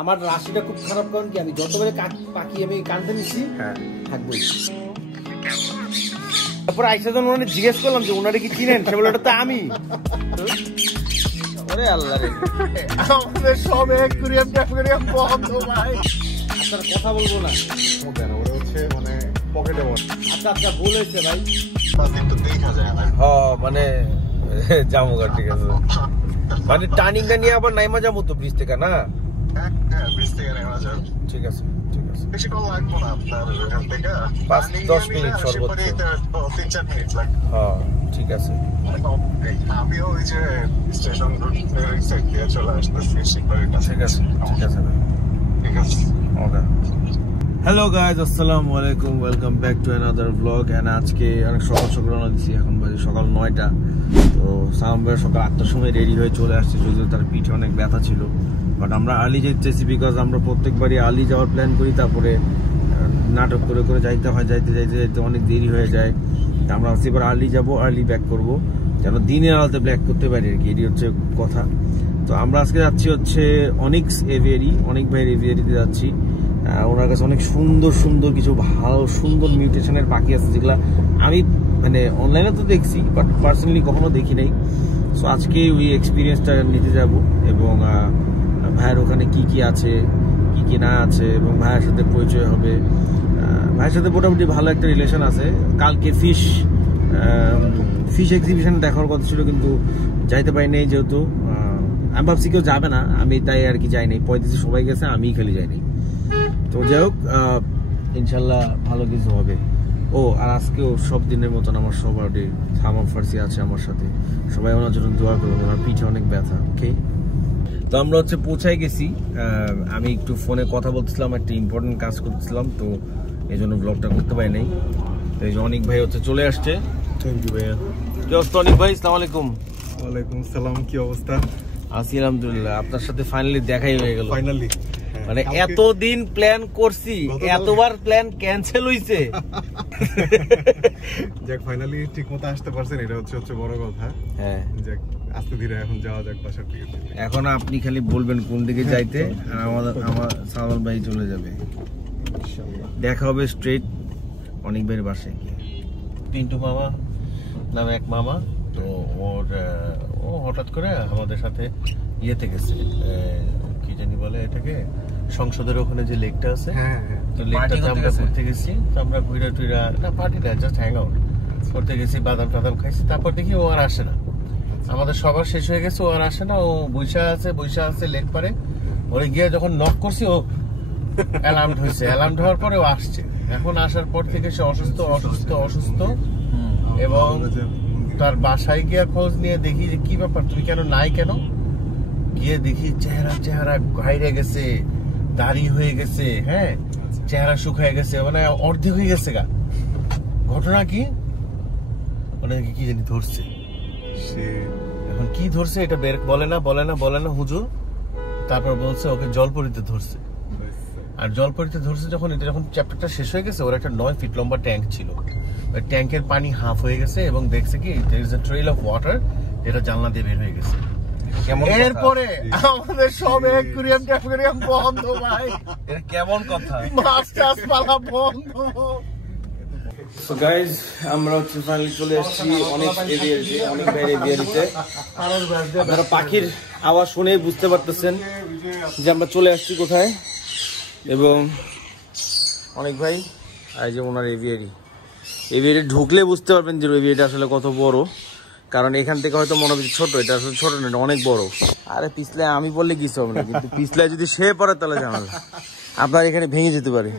আমার রাশিটা খুব খারাপ, কারণ কি আমি যতবারে পাখি আমি কানতে নিচ্ছি থাকবোই। তারপর আইসা যখন ওনারে জিজ্ঞেস করলাম যে ওনারে কি চিনেন, সে বলে ওটা তো আমি। ওরে আল্লাহ রে, আমাদের সব অ্যাকুয়ারিয়াম ট্যাকুয়ারিয়াম বন্ধ ভাই। আপনার কথা বলবো না কেন, ওটা হচ্ছে মানে পকেটে বল। আচ্ছা আচ্ছা ভুল হয়েছে ভাই। কিন্তু দেখা যায় না। হ্যাঁ মানে যাবো, ঠিক আছে। মানে টার্নিংটা নিয়ে আবার নাইমা যাবো তো ব্রিজ থেকে, না? হ্যাঁ, ব্রিজ থেকে নেমে যাও। ঠিক আছে, ঠিক আছে। বেশিক্ষণ লাগবে না আপনার এখান থেকে, 5-10 মিনিট সর্বোচ্চ। 3-4 মিনিট লাগবে। হ্যাঁ ঠিক আছে। আমিও ওই যে স্টেশন সাইড দিয়ে চলে আসতেছি শিববাড়ির কাছে। ঠিক আছে, ঠিক আছে ভাই, ঠিক আছে, ওকে। হ্যালো গাইজ, আসসালামু আলাইকুম, welcome back to another blog. And আজকে অনেক সকাল সকাল রওনা দিচ্ছি, এখন বাজে সকাল 9টা। তো সালাম ভাই সকাল 8টার সময় রেডি হয়ে চলে আসছে, যদিও তার পিঠে অনেক ব্যথা ছিল। বাট আমরা আর্লি যেতেছি, বিকজ আমরা প্রত্যেকবারই আর্লি যাওয়ার প্ল্যান করি, তারপরে নাটক করে করে যাইতে হয়, যাইতে যাইতে যাইতে অনেক দেরি হয়ে যায়। আমরা এবার আর্লি যাবো, আর্লি ব্যাক করবো, যেন দিনের আলোতে ব্যাক করতে পারি আর কি, এটি হচ্ছে কথা। তো আমরা আজকে যাচ্ছি হচ্ছে অনিক্স এভিয়ারি, অনেক ভাইয়ের এভিয়ারিতে যাচ্ছি। ওনার কাছে অনেক সুন্দর সুন্দর কিছু ভালো সুন্দর মিউটেশনের পাখি আছে, যেগুলো আমি মানে অনলাইনে তো দেখছি, বাট পার্সোনালি কখনো দেখি নাই। সো আজকে ওই এক্সপিরিয়েন্সটা নিতে যাব, এবং ভাইয়ের ওখানে কি কি আছে, কি কি না আছে, এবং ভাইয়ের সাথে পরিচয় হবে। ভাইয়ের সাথে মোটামুটি ভালো একটা রিলেশন আছে। কালকে ফিশ এক্সিবিশন দেখার কথা ছিল, কিন্তু যাইতে পারি নাই, যেহেতু আমি ভাবছি কেউ যাবে না, আমি তাই আর কি যাই নাই। 35 সবাই গেছে, আমিই খালি যাই নাই। তো যাই হোক, ইনশাল্লাহ ভালো কিছু হবে। ও আর আজকেও সব দিনের মতন আমার সবারই থামা ফার্সি আছে আমার সাথে, সবাই ওনার জন্য দোয়া করবেন, ওনার পিঠে অনেক ব্যথা। ওকে, তো আমরা হচ্ছে পৌঁছায় গেছি। আমি একটু ফোনে কথা বলতেছিলাম, একটা ইম্পর্টেন্ট কাজ করতেছিলাম, তো এই জন্য ব্লগটা করতে পারি নাই। তো এই যে অনিক ভাই হচ্ছে চলে আসছে। থ্যাংক ইউ ভাইয়া। কি অবস্থা অনিক ভাই? আসসালামু আলাইকুম। ওয়ালাইকুম সালাম, কি অবস্থা? আছি আলহামদুলিল্লাহ, আপনার সাথে ফাইনালি দেখাই হয়ে গেল। ফাইনালি মানে এতদিন প্ল্যান করছি, এতবার প্ল্যান ক্যান্সেল হইছে। যাক ফাইনালি ঠিক মতো আসতে পারছেন, এটা হচ্ছে বড় কথা। হ্যাঁ যাক আস্তে ধীরে এখন যাওয়া যাক বাসার দিকে। এখন আপনি খালি বলবেন কোন দিকে যাইতে, আর আমার সালমান ভাই চলে যাবে। দেখা হবে স্ট্রেট অনেক ভাইয়ের বাসায় গিয়ে। পিন্টু মামা নামে এক মামা, তো ও হঠাৎ করে আমাদের সাথে ইয়েতে গেছে, কি জানি বলে এটাকে, সংসদের ওখানে যে লেকটা আছে, তো লেকটাতে আমরা ঘুরতে গেছি। তো আমরা ঘুরা টুইরা না, পার্টিটা জাস্ট হ্যাং আউট করতে গেছি, বাদাম টাদাম খাইছি। তারপর দেখি ও আর আসে না, আমাদের সবার শেষ হয়ে গেছে, ও আর আসে না। ও বৈশা আছে লেক পারে। ওরে গিয়ে যখন নক করছি, ও অ্যালার্ম হয়েছে। অ্যালার্ম হওয়ার পরে ও আসছে। এখন আসার পর থেকে সে অসুস্থ, এবং তার বাসায় গিয়ে খোঁজ নিয়ে দেখি যে কি ব্যাপার, তুমি কেন নাই কেন? গিয়ে দেখি চেহারা ঘাইরে গেছে, দাড়ি হয়ে গেছে, হ্যাঁ চেহারা শুকায় গেছে, মানে অর্ধেক হয়ে গেছে গা। ঘটনা কি, মানে কি জানি ধরছে সে। এখন কি ধরছে এটা বলে না হুজুর। তারপর বলছে ওকে জলপরিতে ধরছে। আর জলপরিতে ধরছে যখন, এটা যখন চ্যাপ্টারটা শেষ হয়ে গেছে, ওর একটা 9 ফিট লম্বা ট্যাঙ্ক ছিল। ওই ট্যাঙ্কের পানি হাফ হয়ে গেছে, এবং দেখছে কি there is a trail of water, যেটা জানলা দিয়ে বের হয়ে গেছে। এরপরে আমাদের সব অ্যাকুয়ারিয়াম ট্যাকুয়ারিয়াম বন্ধ ভাই। এটা কেমন কথা, মাছ টাছ পালা বন্ধ। সো গাইজ, আমরা হচ্ছে ফাইনালি চলে এসেছি অনেক এভিয়ারিতে, অনেক ভাইয়ের এভিয়ারিতে। আপনারা পাখির আওয়াজ শুনে বুঝতে পারতেছেন যে আমরা চলে আসছি কোথায়। এবং অনেক ভাই, এই যে ওনার এভিয়ারি ঢুকলে বুঝতে পারবেন যে এভিয়ারিটা আসলে কত বড়। কারণ এখান থেকে হয়তো মনে হচ্ছে ছোট, এটা আসলে ছোট না, এটা অনেক বড়। আরে পিছলে আমি বললে কিছু হবে না, কিন্তু পিছলে যদি সে পড়ে তাহলে ঝামেলা, আপনার এখানে ভেঙে যেতে পারে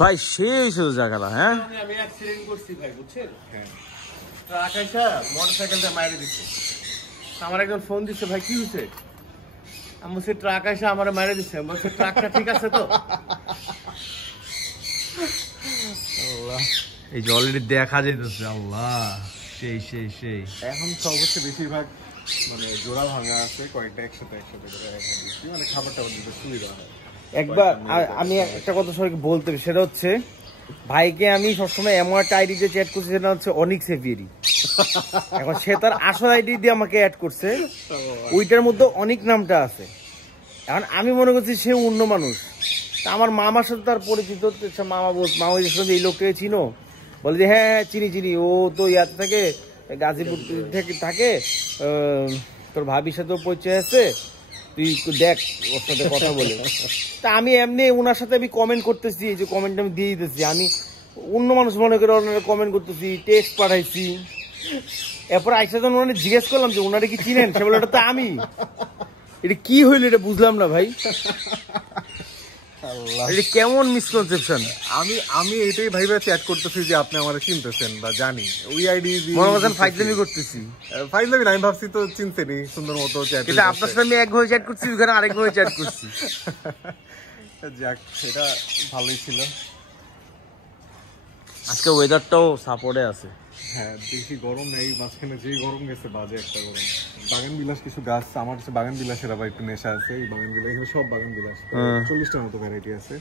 ভাই। সেই শুধু জায়গাটা, হ্যাঁ আমি অ্যাক্সিডেন্ট করছি ভাই, বুঝছেন? ট্রাক আইসা মোটরসাইকেলটা মাইরে দিচ্ছে। আমার একজন ফোন দিচ্ছে, ভাই কি হয়েছে? আমি বলছি ট্রাক আইসা আমার মাইরে দিচ্ছে। বলছে ট্রাকটা ঠিক আছে তো? এই যে অলরেডি দেখা যেতেছে, আল্লাহ সেই এখন সব হচ্ছে বেশিরভাগ মানে জোড়া ভাঙা আছে, কয়েকটা একসাথে মানে খাবার টাবার দিতে সুবিধা হয়। একবার আমি একটা কথা সবাইকে বলতে, সেটা হচ্ছে ভাইকে আমি সবসময় এমন একটা আইডি দিয়ে চ্যাট করছি, সেটা হচ্ছে অনিক্স এভিয়ারি। এখন সে তার আসল আইডি দিয়ে আমাকে অ্যাড করছে, ওইটার মধ্যে অনিক নামটা আছে। এখন আমি মনে করছি সে অন্য মানুষ। তা আমার মামার সাথে তার পরিচিত, মামা এই লোকটাকে চিনো? বলে যে হ্যাঁ হ্যাঁ চিনি চিনি, ও তো ইয়াতে থাকে, গাজীপুর থেকে থাকে, তোর ভাবির সাথেও পরিচয় আছে, তুই দেখ ওর সাথে কথা বলে। তা আমি এমনি ওনার সাথে আমি কমেন্ট করতেছি, এই যে কমেন্ট আমি দিয়ে দিতেছি, আমি অন্য মানুষ মনে করে ওনারা কমেন্ট করতেছি, টেক্সট পাঠাইছি। এরপর আইসা যখন ওনারা জিজ্ঞেস করলাম যে ওনারা কি চিনেন, সে বলে ওটা তো আমি। এটা কি হইলো, এটা বুঝলাম না ভাই, এটা কেমন মিসকনসেপশন। আমি এটাই ভাইবা চ্যাট করতেছি যে আপনি আমার চিনতেছেন বা জানি, ওই আইডি মনে করছেন ফাইজলামি করতেছি। ফাইজলামি না, আমি ভাবছি তো চিনতেনি সুন্দর মতো চ্যাট। এটা আপনার সাথে আমি একভাবে চ্যাট করছি, ওখানে আরেকভাবে চ্যাট করছি। যাক, সেটা ভালোই ছিল। আজকে ওয়েদারটাও সাপোর্টে আছে। হ্যাঁ, বেশি গরম নেই, মাঝখানে যেই গরম গেছে বাজে একটা গরম। বাগান বিলাস কিছু গাছ, আমার কাছে বাগান বিলাসের আবার একটু নেশা আছে। এই বাগান বিলাস, এখানে সব বাগান বিলাস 40টার মতো ভ্যারাইটি আছে।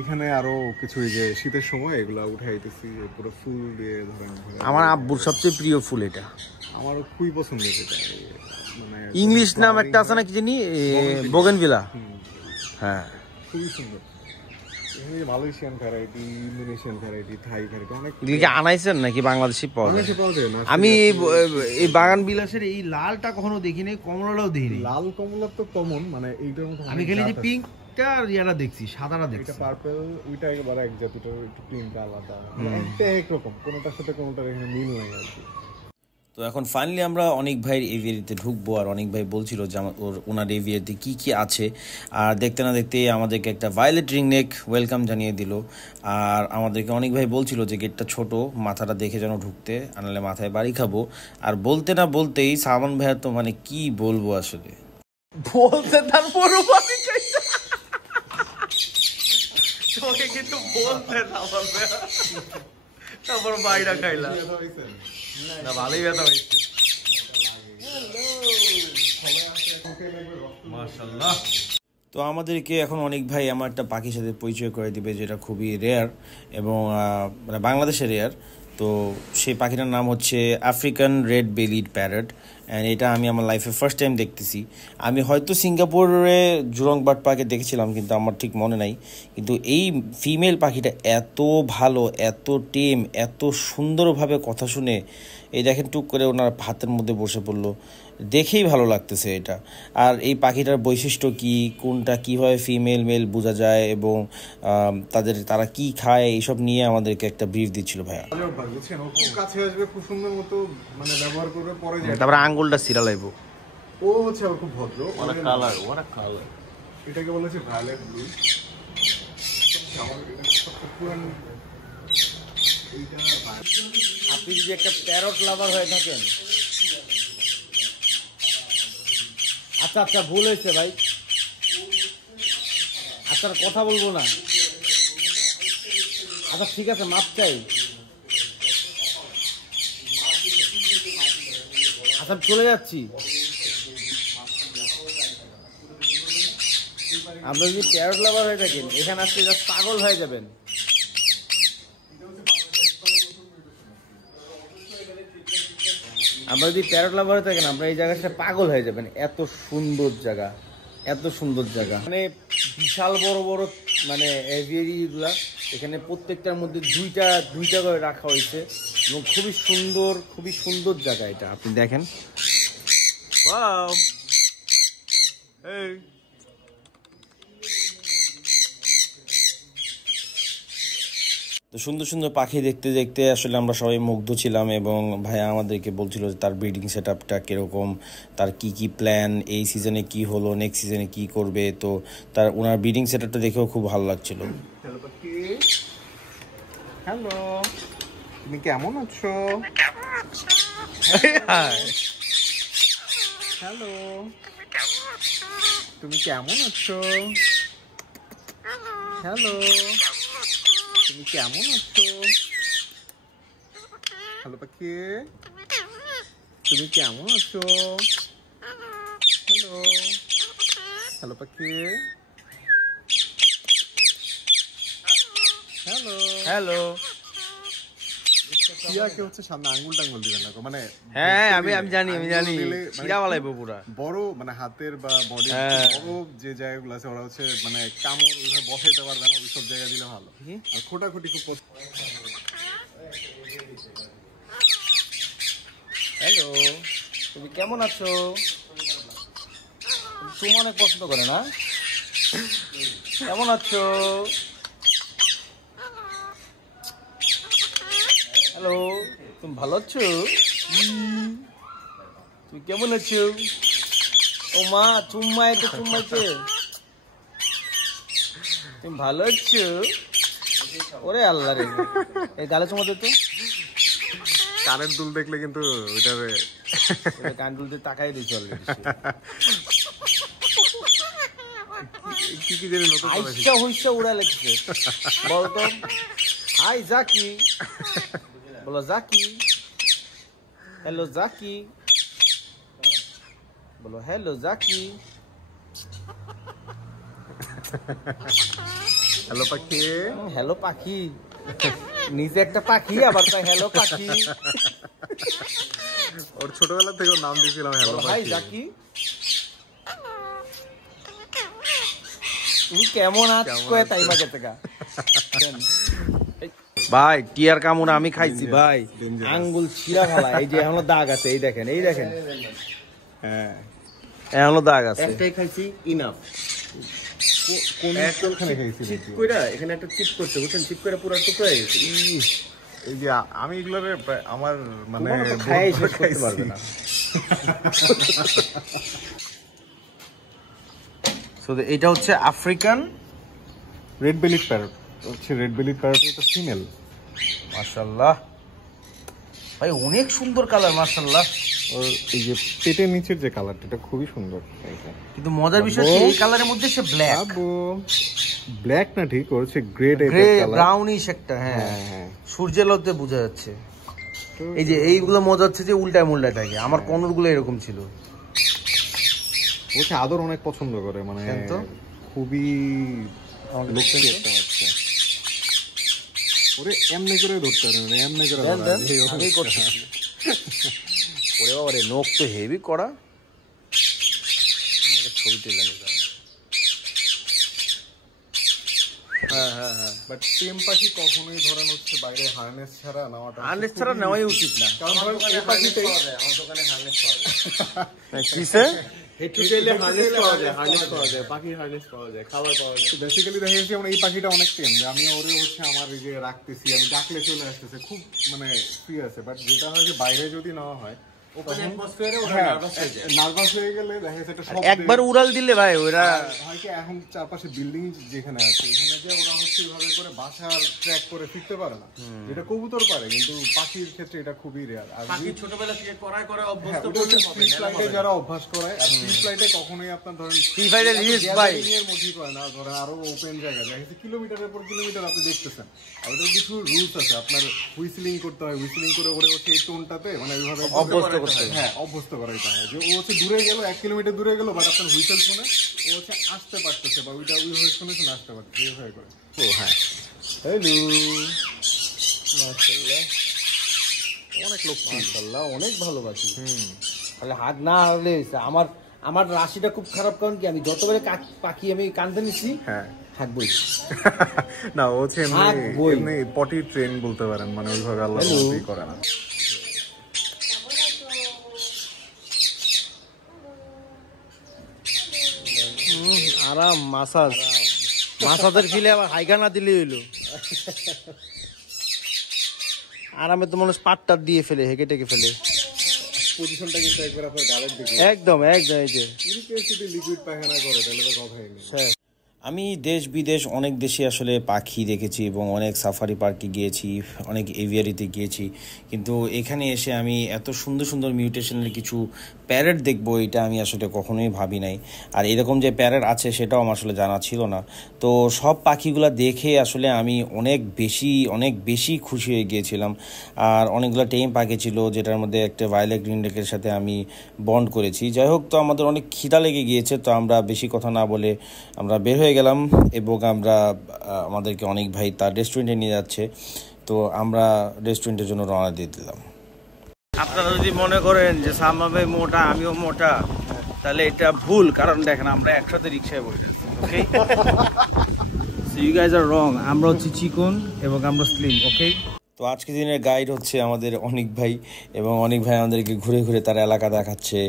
এখানে আরো কিছু, এই যে শীতের সময় এগুলা উঠাইতেছি, পুরো ফুল দিয়ে ধরেন। আমার আব্বুর সবচেয়ে প্রিয় ফুল এটা, আমারও খুবই পছন্দের এটা। মানে ইংলিশ নাম একটা আছে না কি জানি, বোগেনভিলা। হ্যাঁ, খুবই সুন্দর। মালয়েশিয়ান ভ্যারাইটি, ইন্দোনেশিয়ান ভ্যারাইটি, থাই ভ্যারাইটি, অনেক। এগুলি আনাইছেন নাকি বাংলাদেশি পাওয়া যায়? আমি এই বাগান বিলাসের এই লালটা কখনো দেখিনি, কমলাটাও দেখিনি। লাল কমলা তো কমন, মানে এইটার মতো আমি খালি যে পিঙ্কটা আর ইয়াটা দেখছি, সাদাটা দেখছি। এটা পার্পল, ওইটা একেবারে এক জাতীয়, একটু প্রিন্ট আলাদা, একটা একরকম, কোনোটার সাথে কোনোটার এখানে মিল নাই আর কি। তো এখন ফাইনালি আমরা অনেক ভাইয়ের এভিয়ারিতে ঢুকবো, আর অনেক ভাই বলছিল যে ওনার এভিয়ারিতে কী কী আছে। আর দেখতে না দেখতে আমাদেরকে একটা ভায়োলেট রিং নেক ওয়েলকাম জানিয়ে দিল। আর আমাদেরকে অনেক ভাই বলছিল যে গেটটা ছোট, মাথাটা দেখে যেন ঢুকতে, আনালে মাথায় বাড়ি খাবো। আর বলতে না বলতেই সালমান ভাইয়ার তো মানে কি বলবো আসলে, বলতে তার পরবানি চাইছে তোকে কিন্তু বলতে না বলবে, তারপর বাইরা খাইলা না, ভালোই ব্যথা হয়েছে। মাশাআল্লাহ। তো আমাদেরকে এখন অনেক ভাই আমার একটা পাখির সাথে পরিচয় করে দিবে, যেটা খুবই রেয়ার এবং মানে বাংলাদেশে রেয়ার। তো সেই পাখিটার নাম হচ্ছে African red bellied parrot. And এটা আমি আমার লাইফে ফার্স্ট টাইম দেখতেছি। আমি হয়তো সিঙ্গাপুরে জুরং বার্ড পার্কে দেখেছিলাম, কিন্তু আমার ঠিক মনে নাই। কিন্তু এই ফিমেল পাখিটা এত ভালো, এত টেম, এত সুন্দরভাবে কথা শুনে, এই দেখেন টুক করে ওনার হাতের মধ্যে বসে পড়লো, দেখেই ভালো লাগতেছে এটা। আর এই পাখিটার বৈশিষ্ট্য কি, কোনটা কিভাবে ফিমেল মেল বোঝা যায় এবং তারা কি খায়, এইসব নিয়ে আমাদেরকে একটা ব্রিফ দিচ্ছিল ভাইয়া। কাছে আসবে, খুব সুন্দর মতো মানে ব্যবহার করবে, পরে তারপরে আঙ্গুলটা সিরা লাইবো। ও হচ্ছে আবার খুব ভদ্র, অনেক কালার, অনেক কালার। এটাকে বলেছে ভায়োলেট ব্লু। আপনি যদি একটা প্যারট লাভার হয়ে থাকেন, আচ্ছা আচ্ছা ভুল হয়েছে ভাই, আচ্ছা কথা বলবো না, আচ্ছা ঠিক আছে মাপ চাই, আচ্ছা চলে যাচ্ছি। আপনারা যদি প্যারট লাভার হয়ে থাকেন, এখানে আসলে জাস্ট পাগল হয়ে যাবেন। আমরা যদি প্যারট লাভার হয়ে থাকেন, আমরা এই জায়গাটা পাগল হয়ে যাবেন। এত সুন্দর জায়গা, এত সুন্দর জায়গা, মানে বিশাল বড় বড় মানে এভিয়ারিগুলা, এখানে প্রত্যেকটার মধ্যে দুইটা করে রাখা হয়েছে এবং খুবই সুন্দর জায়গা এটা। আপনি দেখেন, ওয়াও, এই তো সুন্দর সুন্দর পাখি দেখতে দেখতে আসলে আমরা সবাই মুগ্ধ ছিলাম। এবং ভাইয়া আমাদেরকে বলছিল যে তার ব্রিডিং সেট আপটা কীরকম, তার কি প্ল্যান, এই সিজনে কি হলো, নেক্সট সিজনে কি করবে। তো ওনার ব্রিডিং সেট আপটা দেখেও খুব ভালো লাগছিল। হ্যালো, তুমি কেমন আছো? হ্যালো, তুমি কেমন আছো? হ্যালো, তুমি কেমন আছো? হ্যালো পাখি, তুমি কেমন আছো? হ্যালো, হ্যালো পাখি, হ্যালো। হ্যালো। টিয়াকে হচ্ছে সামনে আঙ্গুল টাঙ্গুল দিবেন না, মানে হ্যাঁ আমি জানি ছিড়া বালাইবো পুরা। বড় মানে হাতের বা বডি বড় যে জায়গাগুলো আছে ওরা হচ্ছে মানে কামড় ওইভাবে বসাইতে পারবে না, ওইসব জায়গা দিলে ভালো। আর খোটাখুটি খুব হ্যালো, তুমি কেমন আছো? তুমি অনেক পছন্দ করে না? কেমন আছো? হ্যালো, তুমি ভালো আছো? তুমি কেমন আছো? ও মা চুম্মাইতে তুমি ভালো আছো? ওরে আল্লাহ রে, এই গালে চুমা দে তো। কানের দুল দেখলে কিন্তু ওইটারে কান দুলতে তাকাই দিয়েছে অলরেডি। কি কি জানি নতুন আইসা হইসা উড়া লাগছে। বলতো হাই জাকি, বলো জাকি। হ্যালো জাকি, বলো হ্যালো জাকি। হ্যালো পাখি, হ্যালো পাখি, নিজে একটা পাখি আবার তাই হ্যালো পাখি। ওর ছোটবেলা থেকে ওর নাম দিয়েছিলাম হ্যালো হাই পাখি। জাকি, তুমি কেমন আছো? তাই মাঝে থেকে ভাই টিয়ার কামড় আমি খাইছি ভাই, আঙ্গুল ছিঁড়া ফেলা। এই যে এখনো দাগ আছে, এই দেখেন এই দেখেন, হ্যাঁ এখনো দাগ আছে। একটাই খাইছি ইনাফ। কোনখানে খাইছিলেন? চিপ কইরা এখানে একটা চিপ করছে, বুঝছেন? চিপ করে পুরো টুকরা হয়ে গেছে। এই যে আমি এগুলোর আমার মানে খাই শেষ করতে পারবে না। এটা হচ্ছে আফ্রিকান রেড বেলিড প্যারট, হচ্ছে রেড বেলিড প্যারট, এটা ফিমেল। মাশাআল্লাহ ভাই অনেক সুন্দর কালার মাশাআল্লাহ। ওর এই যে পেটের নিচের যে কালারটা এটা খুবই সুন্দর। কিন্তু মজার বিষয় হচ্ছে এই কালারের মধ্যে সে ব্ল্যাক। ব্ল্যাক না, ঠিক ওর হচ্ছে গ্রে টাইপের কালার, ব্রাউনিশ একটা। হ্যাঁ হ্যাঁ, সূর্যের আলোতে বোঝা যাচ্ছে। এই যে এইগুলো মজা হচ্ছে যে উল্টায় মুল্টায় থাকে। আমার কনুরগুলো এরকম ছিল। ওকে আদর অনেক পছন্দ করে, মানে খুবই লক্ষ্মী একটা বাচ্চা। ওরে এমনি করে ধরতে পারে না, এমনি করে ওরে বাবা রে, নখ তো হেভি করা। ছবি তুলে হ্যাঁ হ্যাঁ হ্যাঁ, বাট টেম পাখি কখনোই ধরেন হচ্ছে বাইরে হার্নেস ছাড়া নেওয়াটা, হার্নেস ছাড়া নেওয়াই উচিত না। কারণ ধরেন এই পাখিটাই আমার দোকানে হার্নেস পাওয়া যায়। কিসে একটু চাইলে হার্নেস পাওয়া যায়, হার্নেস পাওয়া যায়, পাখির হার্নেস পাওয়া যায়, খাবার পাওয়া যায়। বেসিক্যালি দেখা যাচ্ছে আমরা এই পাখিটা অনেক টেম, যে আমি ওরে হচ্ছে আমার এই যে রাখতেছি, আমি ডাকলে চলে আসতেছে, খুব মানে ফ্রি আছে। বাট যেটা হয় যে বাইরে যদি নেওয়া হয় নার্ভাস হয়ে গেলে দেখা যাচ্ছে একটা শব্দ, একবার উড়াল দিলে ভাই ওরা হয় কি এখন চারপাশে বিল্ডিং যেখানে আছে এখানে যে ওরা হচ্ছে এভাবে করে বাসার ট্র্যাক করে ফিরতে পারে না, যেটা কবুতর পারে, কিন্তু পাখির ক্ষেত্রে এটা খুবই রেয়ার। আর পাখি ছোটবেলা থেকে করায় অভ্যস্ত ফ্রি ফ্লাইটে যারা অভ্যাস করে, আর ফ্রি ফ্লাইটে কখনোই আপনার ধরেন ফ্রি ফায়ারের রিস্ক ভাই এর মধ্যেই করে না, ধরেন আরো ওপেন জায়গা দেখা যাচ্ছে কিলোমিটারের পর কিলোমিটার আপনি দেখতেছেন। আর ওটার কিছু রুলস আছে, আপনার হুইসলিং করতে হয়, হুইসলিং করে ওরে হচ্ছে এই টোনটাতে মানে ওইভাবে অভ্যস্ত করতে হয়। হ্যাঁ অভ্যস্ত করাইতে হয়, যে ও হচ্ছে দূরে গেল 1 কিলোমিটার দূরে গেল, বাট আপনার হুইসেল শুনে ও হচ্ছে আসতে পারতেছে, বা ওইটা ওইভাবে শুনে শুনে আসতে পারতেছে, এইভাবে করে। ও হ্যাঁ, হ্যালো মাশাআল্লাহ, অনেক লোক মাশাআল্লাহ, অনেক ভালোবাসি। তাহলে হাত না হলে আমার আমার রাশিটা খুব খারাপ, কারণ কি আমি যতবারে পাখি আমি কান্দে নিছি হ্যাঁ হাঁকবই না, ও হচ্ছে এমনি পটি ট্রেন বলতে পারেন, মানে ওইভাবে আল্লাহ করে না। আরাম মাসাজের ফিলে আবার হাইগা না দিলে হইলো। আরামে তো মানুষ পাটটার দিয়ে ফেলে, হেঁকে টেকে ফেলে। পজিশনটা কিন্তু একবার আপনার গালের দিকে একদম একদম। এই যে যদি লিকুইড পায়খানা করে তাহলে তো কথাই নেই। আমি দেশ বিদেশ অনেক দেশে আসলে পাখি দেখেছি এবং অনেক সাফারি পার্কে গিয়েছি, অনেক এভিয়ারিতে গিয়েছি, কিন্তু এখানে এসে আমি এত সুন্দর সুন্দর মিউটেশনের কিছু প্যারেট দেখবো এটা আমি আসলে কখনোই ভাবি নাই। আর এরকম যে প্যারেট আছে সেটাও আমার আসলে জানা ছিল না। তো সব পাখিগুলো দেখে আসলে আমি অনেক বেশি খুশি হয়ে গিয়েছিলাম। আর অনেকগুলো টেম পাখি ছিল, যেটার মধ্যে একটা ভায়োলেট গ্রিন লেকের সাথে আমি বন্ড করেছি। যাই হোক, তো আমাদের অনেক খিদা লেগে গিয়েছে, তো আমরা বেশি কথা না বলে আমরা বের হয়ে গেলাম এবং আমরা আমাদেরকে অনেক ভাই তার রেস্টুরেন্টে নিয়ে যাচ্ছে, তো আমরা রেস্টুরেন্টের জন্য রওনা দিয়ে দিলাম। আপনারা যদি মনে করেন যে সালমান ভাই মোটা আমিও মোটা, তাহলে এটা ভুল, কারণ দেখেন আমরা একসাথে রিক্সায় বসে আছি। ওকে, সো ইউ গাইজ আর রং। আমরা হচ্ছে চিকন এবং আমরা স্লিম। ওকে, তো আজকে দিনের গাইড হচ্ছে আমাদের অনেক ভাই, এবং অনেক ভাই আমাদেরকে ঘুরে ঘুরে তার এলাকা দেখাচ্ছে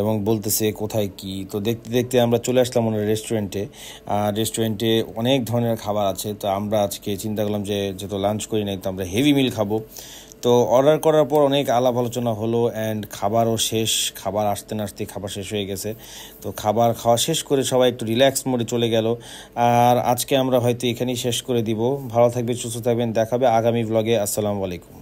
এবং বলতেছে কোথায় কি। তো দেখতে দেখতে আমরা চলে আসলাম ওনার রেস্টুরেন্টে। রেস্টুরেন্টে অনেক ধরনের খাবার আছে, তো আমরা আজকে চিন্তা করলাম যে যেহেতু লাঞ্চ করি নাই, তো আমরা হেভি মিল খাবো। তো অর্ডার করার পর অনেক আলাপ আলোচনা হলো অ্যান্ড খাবারও শেষ, খাবার আসতে না আসতে খাবার শেষ হয়ে গেছে। তো খাবার খাওয়া শেষ করে সবাই একটু রিল্যাক্স মোডে চলে গেল। আর আজকে আমরা হয়তো এখানেই শেষ করে দিব। ভালো থাকবেন, সুস্থ থাকবেন, দেখাবে আগামী ব্লগে। আসসালামু আলাইকুম।